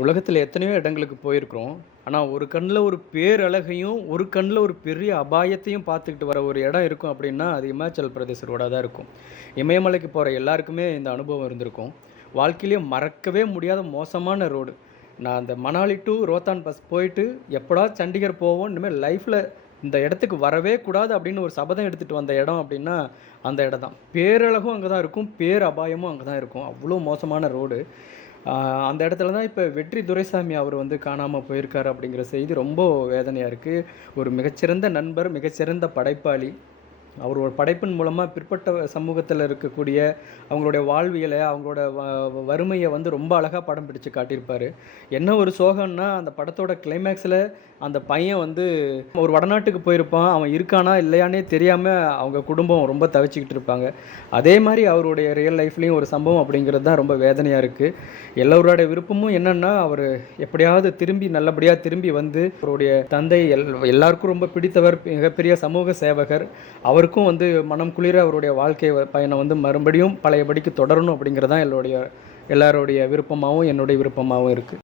உலகத்தில் எத்தனையோ இடங்களுக்கு போயிருக்கிறோம். ஆனால் ஒரு கண்ணில் ஒரு பேரழகையும் ஒரு கண்ணில் ஒரு பெரிய அபாயத்தையும் பார்த்துக்கிட்டு வர ஒரு இடம் இருக்கும் அப்படின்னா அது இமாச்சல் பிரதேச ரோடாக தான் இருக்கும். இமயமலைக்கு போகிற எல்லாருக்குமே இந்த அனுபவம் இருந்திருக்கும். வாழ்க்கையிலேயே மறக்கவே முடியாத மோசமான ரோடு. நான் அந்த மணாலி டு ரோத்தான் பஸ் போயிட்டு எப்படா சண்டிகர் போவோம் இனிமேல் லைஃப்பில் இந்த இடத்துக்கு வரவே கூடாது அப்படின்னு ஒரு சபதம் எடுத்துகிட்டு வந்த இடம் அப்படின்னா அந்த இடம் தான். பேரழகும் அங்கே தான் இருக்கும் பேர் அபாயமும் அங்கே தான் இருக்கும். அவ்வளோ மோசமான ரோடு. அந்த இடத்துல தான் இப்போ வெற்றி துரைசாமி அவர் வந்து காணாமல் போயிருக்கார் அப்படிங்கிற செய்தி ரொம்ப வேதனையாக இருக்குது ஒரு மிகச்சிறந்த நண்பர் மிகச்சிறந்த படைப்பாளி. அவரோட படைப்பின் மூலமாக பிற்பட்ட சமூகத்தில் இருக்கக்கூடிய அவங்களுடைய வாழ்வியலை அவங்களோட வ- வறுமையை வந்து ரொம்ப அழகாக படம் பிடிச்சு காட்டியிருப்பார். என்ன ஒரு சோகம்னா அந்த படத்தோட கிளைமேக்ஸில் அந்த பையன் வந்து ஒரு வடநாட்டுக்கு போயிருப்பான் அவன் இருக்கானா இல்லையானே தெரியாமல் அவங்க குடும்பம் ரொம்ப தவிச்சிக்கிட்டு இருப்பாங்க. அதே மாதிரி அவருடைய ரியல் லைஃப்லேயும் ஒரு சம்பவம் அப்படிங்கிறது தான் ரொம்ப வேதனையாக இருக்குது எல்லோருடைய விருப்பமும் என்னென்னா அவர் எப்படியாவது திரும்பி நல்லபடியாக திரும்பி வந்து அவருடைய தந்தை எல் எல்லாருக்கும் ரொம்ப பிடித்தவர் மிகப்பெரிய சமூக சேவகர். அவர் அவருக்கும் வந்து மனம் குளிர அவருடைய வாழ்க்கை பயணம் வந்து மறுபடியும் பழையபடிக்கு தொடரணும் அப்படிங்கிறது தான் எல்லோருடைய எல்லாருடைய விருப்பமாகவும் என்னுடைய விருப்பமாகவும் இருக்குது